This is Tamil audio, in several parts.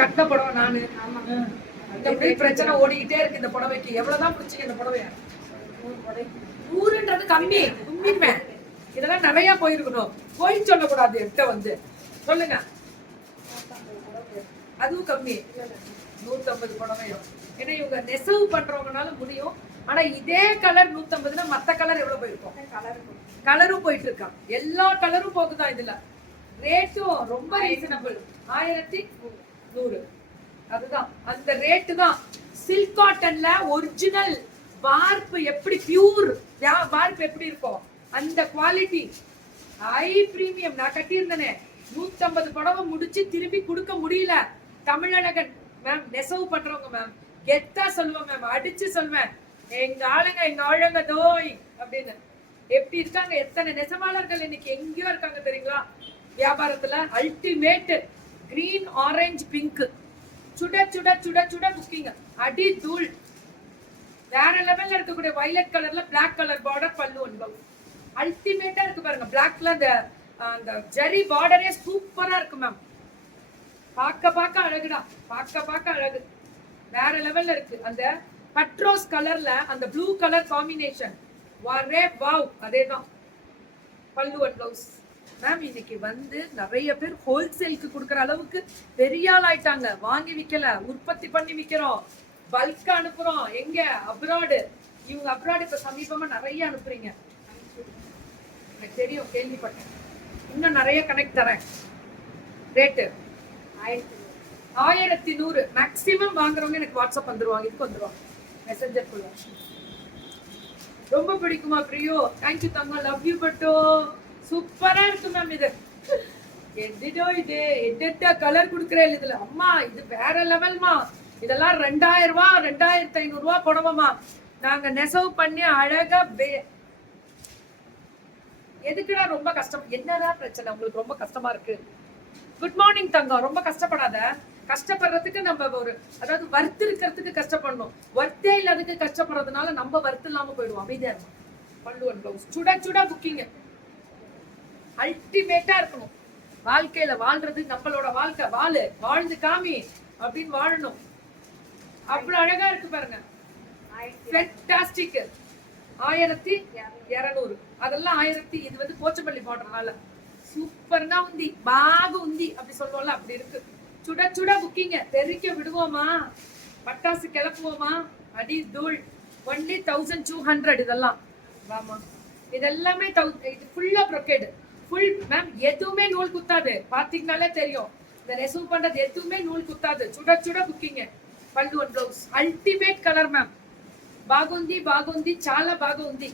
கட்டின புடவை நானு. இந்த பிரச்சனை ஓடிக்கிட்டே இருக்கு இந்த புடவைக்கு. எவ்வளவுதான் பிடிச்சிங்க இந்த புடவைய? 100ன்றது கம்மி. உண்மையுமே இதெல்லாம் நிறைய போயிருக்கணும். போய் சொல்லக்கூடாது. எட்ட வந்து சொல்லுங்க. அதுவும் கம்மி. 150 புடவையும். ஏன்னா இவங்க நெசவு பண்றவங்கனால முடியும். ஆனா இதே கலர் 150னா மத்த கலர் எவ்வளவு போயிருக்கும்? கலரும் போயிட்டு இருக்கா. எல்லா கலரும் போகுதான் இதுல. ரேட்டும் ரொம்ப ரீசனபிள். 1100. அதுதான் அந்த ரேட்டு தான். சில்க் காட்டன்ல ஒரிஜினல் வார்ப் எப்படி பியூர் வார்ப் எப்படி இருக்கும் அந்த குவாலிட்டி ஹை பிரீமியம். நான் கட்டியிருந்தேனே 150 புடவை முடிச்சு திருப்பி கொடுக்க முடியல. தமிழழகன் மேம் நெசவு பண்றவங்க மேம் கெத்தா சொல்லுவேன் மேம். அடிச்சு சொல்வேன் எங்க ஆளுங்க தோய் அப்படின்னு. எப்படி இருக்காங்க? எத்தனை நெசவாளர்கள் இன்னைக்கு எங்கேயோ இருக்காங்க தெரியுங்களா வியாபாரத்துல. அல்டிமேட் கிரீன் ஆரஞ்சு பிங்க் சுட சுட சுட சுட புக்கிங்க. அடி தூள். வேற லெவல்ல இருக்கக்கூடிய வயலட் கலர்ல பிளாக் கலர் பார்டர் பல்லு ஒன்று அல்டிமேட்டா இருக்கு பாருங்க. பிளாக்ல அந்த ஜெரி பார்டரே சூப்பரா இருக்கு மேம். பார்க்க அழகுடா. பார்க்க அழகு. வேற லெவல்ல இருக்கு. அந்த பட்ரோஸ் கலர்ல அந்த ப்ளூ கலர் காம்பினேஷன் வாரே வாவ். அதேதான் பல்லு அண்ட் ப்ளவுஸ். மேம் இன்னைக்கு வந்து நிறைய பேர் ஹோல்சேலுக்கு கொடுக்குற அளவுக்கு பெரிய ஆள் ஆயிட்டாங்க. வாங்கி விற்கல, உற்பத்தி பண்ணி விற்கிறோம். பல்கா அனுப்புறோம். எங்க? அப்ராடு. இவங்க அப்ராடு இப்ப சமீபமா நிறைய அனுப்புறீங்க. எனக்கு தெரியும், கேள்விப்பட்டேன். இன்னும் நிறைய கனெக்ட் தரேன். ரேட்டு 1100. மேக்சிமம் வாங்குறவங்க எனக்கு வாட்ஸ்அப் வந்துருவாங்க. இதுக்கு வந்துருவாங்க மெசஞ்சர் குள்ள. ரொம்ப பிடிக்குமா பிரியோ? தேங்க்யூ தங்கம். லவ் யூ பட்டோ. சூப்பரா இருக்கு மேம். இது எதிடோ இது எட்ட கலர் குடுக்கறேன் இதுல. அம்மா இது வேற லெவல்மா. இதெல்லாம் 2000 ரூபாய் 2500 ரூபாய் புடவைமா. நாங்க நெசவு பண்ணி அழகா எதுக்குடா ரொம்ப கஷ்டம்? என்னடா பிரச்சனை உங்களுக்கு? ரொம்ப கஷ்டமா இருக்கு. குட் மார்னிங் தங்கம். ரொம்ப கஷ்டப்படாத. கஷ்டப்படுறதுக்கு நம்ம அதாவது வர்த்து இருக்கிறதுக்கு கஷ்டப்படணும். வர்த்தே இல்லாததுக்கு கஷ்டப்படுறதுனால நம்ம வர்த்து இல்லாம போயிடுவோம். அமைதியா இருக்கும். பல்லு அண்ட் ப்ளவுஸ் சுட சுட புக்கிங்க. அல்டிமேட்டா இருக்கணும். வாழ்க்கையில வாழ்றது நம்மளோட வாழ்க்கை. வாழ்ந்து காமி அப்படின்னு வாழணும். அவ்வளவு அழகா இருக்கு பாருங்க. ஃபேண்டாஸ்டிக். 1200. அதெல்லாம் 1000. இது வந்து போச்சம்பள்ளி போடுறதுனால சூப்பர்னா உந்தி பாக உந்தி அப்படி சொல்லுவோம்ல, அப்படி இருக்கு. சுட சுட புக்கிங்க. தெரிக்க விடுவோமா? பட்டாசு கிளப்புவோமா? அடி தூள். ஒன்லி 1200. இதெல்லாம் வாமா. இதெல்லாமே இது ஃபுல்லா ப்ரொக்கேடு. Full ma'am. எதுவுமே நூல் குத்தாது. பாத்தீங்கன்னாலே தெரியும். இந்த நெசவு பண்றது எதுவுமே நூல் குத்தாது. சுட சுட புக்கிங்க. పళ్ళు and blouse ultimate colour ma'am. బాగుంది చాలా బాగుంది.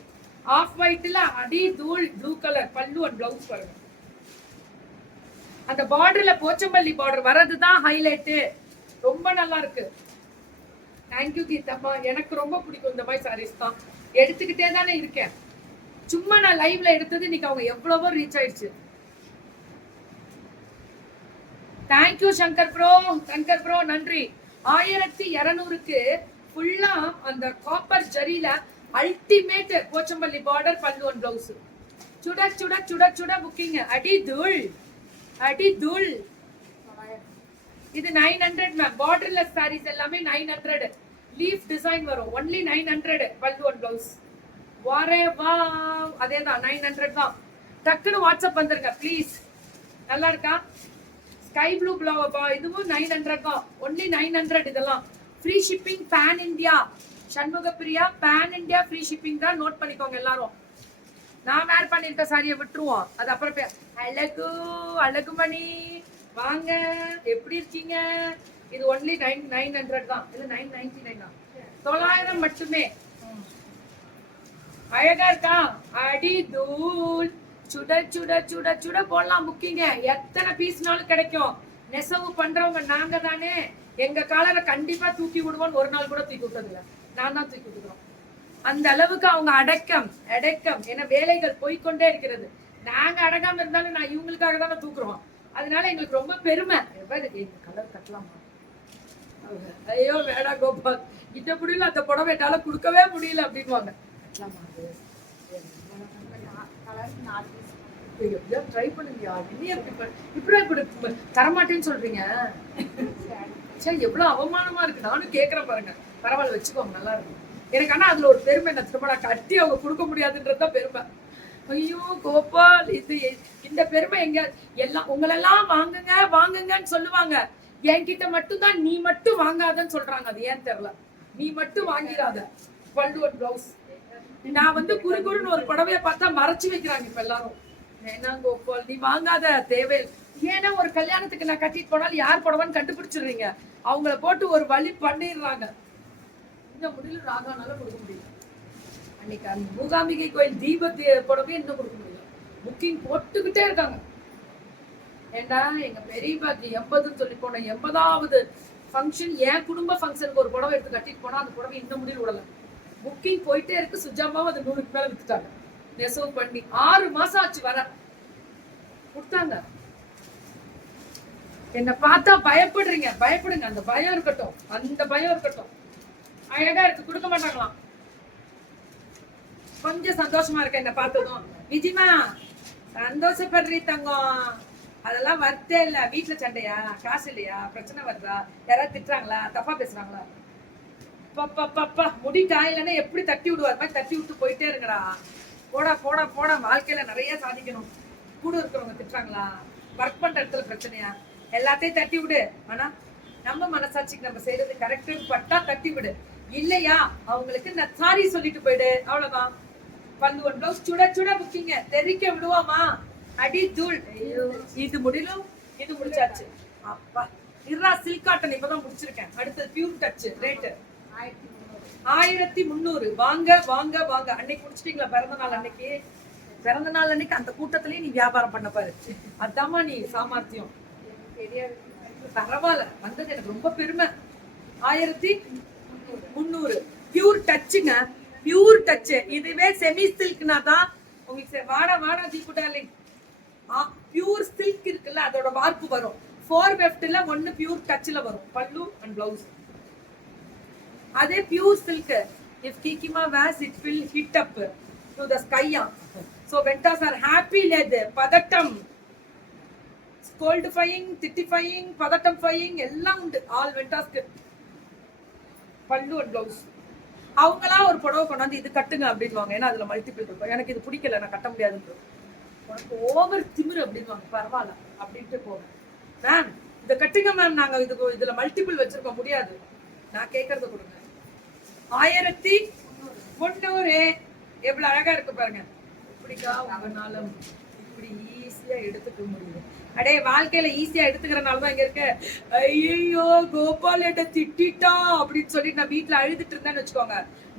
ఆఫ్ వైట్ ல அடி தூள் ப்ளூ கலர் பல்லு அண்ட் பிளவுஸ் பாருங்க. அந்த பார்டர்ல போச்சம்பள்ளி பார்டர் வரதுதான் ஹைலைட். ரொம்ப நல்லா இருக்கு. தேங்க் யூ கீதம்மா. எனக்கு ரொம்ப பிடிக்கும் இந்த மாதிரி சாரீஸ் தான். எடுத்துக்கிட்டே தானே இருக்கேன். சும்மா நான் லைவ்ல எடுத்தது இன்னைக்கு அவங்க எவ்வளவோ ரீச் ஆயிடுச்சு. தேங்க் யூ சங்கர் ப்ரோ நன்றி. 1200க்கு ஃபுல்லா அந்த காப்பர் ஜரியில அல்டிமேட் போச்சம்பள்ளி பார்டர் பல்லு அண்ட் பிளவுஸ். சுட சுட சுட சுட புக்கிங். அடி தூள். இது 900 மேம். பார்டர்லெஸ் சாரீஸ் எல்லாமே 900. லீஃப் டிசைன் வரும். ஒன்லி 900 பல்லு அண்ட் பிளவுஸ். வாரே வா. அதேதான் 900 தான். டக்குன்னு வாட்ஸ்அப் வந்துருங்க ப்ளீஸ். நல்லா இருக்கா? ஸ்கை ப்ளூ இதுவும் 900 தான். ஒன்லி 900. இதெல்லாம் free shipping. Pan India. Shanmuga Priya pan India free shipping தான். நோட் பண்ணிக்கோங்க எல்லாரும். நான் வேர் பண்ணிருக்க சாரியை விட்டுருவோம். அது அப்புறம் அழகுமணி வாங்க. எப்படி இருக்கீங்க? இது ஒன்லி 900 தான். இது 999 தான். 900 மட்டுமே. அழகா இருக்கா? அடி தூள். சுட சுட சுட சுட போடலாம் புக்கிங்க. எத்தனை பீஸ்னாலும் கிடைக்கும். நெசவு பண்றவங்க நாங்க தானே. எங்க காலரை கண்டிப்பா தூக்கி விடுவோம். ஒரு நாள் கூட தூக்கி விட்டதில்ல. நான் தான் தூக்கி விடுறோம். அந்த அளவுக்கு அவங்க அடக்கம். ஏன்னா வேலைகள் போய்கொண்டே இருக்கிறது. நாங்க அடங்காம இருந்தாலும் நான் இவங்களுக்காக தானே தூக்குறோம். அதனால எங்களுக்கு ரொம்ப பெருமை. எங்க கலர் கட்டலாமா? ஐயோ வேடா கோபால். இந்த முடியல அந்த புடவை என்னால கொடுக்கவே முடியல அப்படின்வாங்க. ட்ரை பண்ணுங்க. இப்படி தரமாட்டேன்னு சொல்றீங்க. சரி எவ்வளவு அவமானமா இருக்கு. நானும் கேக்குறேன் பாருங்க. பரவாயில்ல வச்சுக்கோங்க, நல்லா இருக்கும். எனக்கு ஆனா அதுல ஒரு பெருமை என்ன தெரியுமா, கட்டி அவங்க கொடுக்க முடியாதுன்றதுதான் பெருமை. ஐயோ கோபால், இந்த பெருமை எங்க எல்லாம் உங்களெல்லாம் வாங்குங்க வாங்குங்கன்னு சொல்லுவாங்க. என்கிட்ட மட்டும்தான் நீ மட்டும் வாங்காதன்னு சொல்றாங்க. அது ஏன் தெரியல. நீ மட்டும் வாங்கிடாத பல்லு பிளவுஸ். நான் வந்து குறுகுறுன்னு ஒரு புடவைய பார்த்தா மறைச்சு வைக்கிறாங்க இப்ப எல்லாரும். ஏன்னா கோபால் நீ வாங்காத, தேவை. ஏன்னா ஒரு கல்யாணத்துக்கு நான் கட்டிட்டு போனாலும் யார் புடவைன்னு கண்டுபிடிச்சிடுறீங்க. அவங்கள போட்டு ஒரு வழி பண்ணிடுறாங்க. இந்த முடியல ராகானால கொடுக்க முடியல. அன்னைக்கு அந்த மூகாம்பிகை கோயில் தீபத்து புடவை இன்னும் கொடுக்க முடியல. புக்கிங் போட்டுக்கிட்டே இருக்காங்க. ஏண்டா எங்க பெரியப்பாக்கு 80ன்னு சொல்லி போன 80வது ஃபங்க்ஷன், என் குடும்ப ஃபங்க்ஷனுக்கு ஒரு புடவை எடுத்து கட்டிட்டு போனா அந்த புடவை இன்னும் முடியல விடல. புக்கிங் போயிட்டே இருக்கு. சுஜாமாவும் அது 100க்கு மேல வித்துட்டாங்க. நெசவு பண்ணி 6 மாசம் ஆச்சு வர கொடுத்தாங்க. என்ன பார்த்தா பயப்படுறீங்க, பயப்படுங்க. அந்த பயம் இருக்கட்டும், அந்த பயம் இருக்கட்டும். அழகா இருக்கு, கொடுக்க மாட்டாங்களாம். கொஞ்சம் சந்தோஷமா இருக்க என்ன பார்த்ததும். விஜிமா சந்தோஷப்படுறீ தங்கம், அதெல்லாம் வர்த்தே இல்ல. வீட்டுல சண்டையா, காசு இல்லையா, பிரச்சனை வருதா, யாராவது திட்டுறாங்களா, தப்பா பேசுறாங்களா? பப்பா முடி காயிலன்னா எப்படி தட்டி விடுவார் மாதிரி தட்டி விட்டு போயிட்டே இருங்கடா. போடா போடா போடா, வாழ்க்கையில நிறைய சாதிக்கணும். கூட இருக்கிறவங்க திட்டுறாங்களா, ஒர்க் பண்ற இடத்துல பிரச்சனையா, எல்லாத்தையும் தட்டி விடு. ஆனா நம்ம மனசாட்சிக்கு நம்ம செய்யறது கரெக்டு பட்டா தட்டி விடு. இல்லையா அவங்களுக்கு நான் சாரி சொல்லிட்டு போயிடு, அவ்வளவுதான். பல்லு பிளவுஸ் சுட சுட புக்கிங்க, தெரிக்க விடுவாமா, அடி தூள். இது முடியலும், இது முடிச்சாச்சு. அப்பா இருறா, சில்க் காட்டன் இப்பதான் முடிச்சிருக்கேன். அடுத்தது பியூர் டச். ரேட்டு 1300. வாங்க வாங்க வாங்க. அன்னைக்கு முடிச்சிட்டீங்களா? பிறந்த நாள் அன்னைக்கு, பிறந்த நாள் அன்னைக்கு அந்த கூட்டத்திலேயே நீ வியாபாரம் பண்ண பாரு. அதாம்மா நீ சாமர்த்தியம். பரவாயில்ல, வந்தது எனக்கு ரொம்ப பெருமை. 1300 பியூர் டச்சுங்க, பியூர் டச். இதுவே செமி சில்க்னா தான் உங்களுக்கு வாடா வாடா தீப்புட்டாலிங். பியூர் சில்க் இருக்குல்ல, அதோட வார்ப்பு வரும். 4 வெஃப்ட்ல 1 பியூர் டச்ல வரும். பல்லு அண்ட் பிளவுஸ். அதே pure silk, if Kikima wears it will hit up to the sky. So ventas are happy led. பதட்டம், ஸ்கோல்டிஃபையிங், திட்டிஃபையிங், பதட்டம் ஃபையிங் எல்லாம் உண்டு ஆல் வெண்டாஸ்க்கு. பல்லு அண்ட் பிளவுஸ். அவங்களா ஒரு புடவை கொண்டாந்து இது கட்டுங்க அப்படின்வாங்க. ஏன்னா அதுல மல்டிபிள் இருக்கும். எனக்கு இது பிடிக்கல, நான் கட்ட முடியாதுன்னு. உனக்கு ஓவர் திமிரு அப்படின்வாங்க. பரவாயில்ல அப்படின்ட்டு போவேன். மேம் இதை கட்டுங்க மேம், நாங்க இதுல மல்டிபிள் வச்சிருக்க முடியாது. நான் கேட்கறத கொடுங்க. 1300. எவ்வளவு அழகா இருக்கு பாருங்க. இப்படிக்கா உங்களால இப்படி ஈஸியா எடுத்துக்க முடியுது. அடே வாழ்க்கையில ஈஸியா எடுத்துக்கிறனாலதான் இங்க இருக்க. ஐயோ கோபால் என்ன திட்டா அப்படின்னு சொல்லிட்டு நான் வீட்டுல அழுதுட்டு இருந்தேன்னு வச்சுக்கோங்க.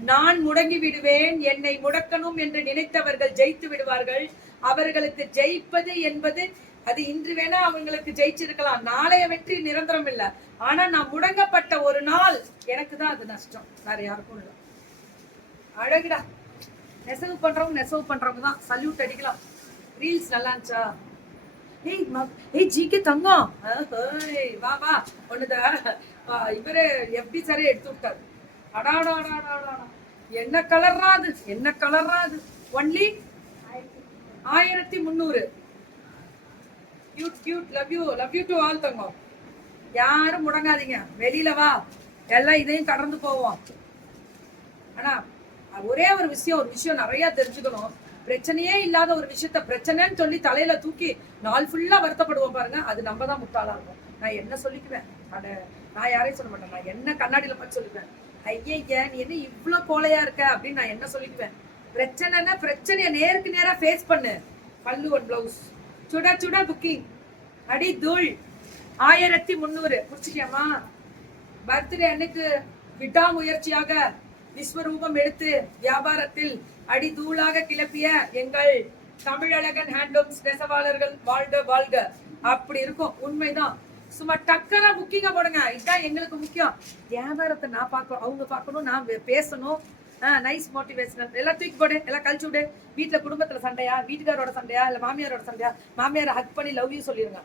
நான் முடங்கி விடுவேன். என்னை முடக்கணும் என்று நினைத்தவர்கள் ஜெயித்து விடுவார்கள். அவர்களுக்கு ஜெயிப்பது என்பது அது இன்று வேணா அவங்களுக்கு ஜெயிச்சிருக்கலாம். நாளைய வெற்றி நிரந்தரம் இல்ல. ஆனா நான் முடங்கப்பட்ட ஒரு நாள் எனக்கு தான் அது நஷ்டம், வேற யாருக்கும் இல்ல. அழகுடா. நெசவு பண்றவங்க தான் சல்யூட் அடிக்கலாம். ரீல்ஸ் நல்லா இருந்துச்சா? ஏய் ஜிகே தங்கம், வா வா. ஒண்ணுத இவரு எப்படி சரி எடுத்து விட்டாரு. அடாடாடாடாடா, என்ன கலர்ரா அது, என்ன கலர்ரா அது. Only 1300. Cute, love you to all தங்கம். யாரும் முடங்காதீங்க, வெளியில வா, எல்லாம் இதையும் கடந்து போவோம். ஆனா ஒரே ஒரு விஷயம் நிறைய தெரிஞ்சுக்கணும். பிரச்சனையே இல்லாத ஒரு விஷயத்த பிரச்சனைன்னு சொல்லி தலையில தூக்கி நாள் ஃபுல்லா வருத்தப்படுவோம் பாருங்க, அது நம்ம தான் முட்டாளா இருக்கும். நான் என்ன சொல்லிக்குவேன், நான் யாரையும் சொல்ல மாட்டேன். நான் என்ன கண்ணாடியில பார்த்து சொல்லிக்குவேன், ஐயா நீ என்ன இவ்வளவு கோலையா இருக்க அப்படின்னு நான் என்ன சொல்லிக்குவேன். பிரச்சனைன்னா பிரச்சனைய நேருக்கு நேரா ஃபேஸ் பண்ணு. பல்லு அண்ட் பிளவுஸ் சுட சுட புக்கிங், அடி தூள். 1300 முடிச்சிட்டியாமா? பர்த்டே அன்னைக்கு விடாமுயற்சியாக விஸ்வரூபம் எடுத்து வியாபாரத்தில் அடி தூளாக கிளப்பிய எங்கள் தமிழழகன் ஹேண்ட்லூம்ஸ் நெசவாளர்கள் வாழ்க வாழ்க. அப்படி இருக்கும். உண்மைதான். சும்மா டக்கரா புக்கிங்க போடுங்க, இதுதான் எங்களுக்கு முக்கியம். வியாபாரத்தை நான் பார்க்கணும், அவங்க பார்க்கணும், நான் பேசணும். Nice motivational. எல்லாம் தூக்கி போடு, எல்லாம் கழிச்சு விடு. வீட்டுல குடும்பத்துல சண்டையா, வீட்டுக்காரோட சண்டையா, இல்ல மாமியாரோட சண்டையா, மாமியாரை ஹக் பண்ணி லவ் யூ சொல்லிருங்க.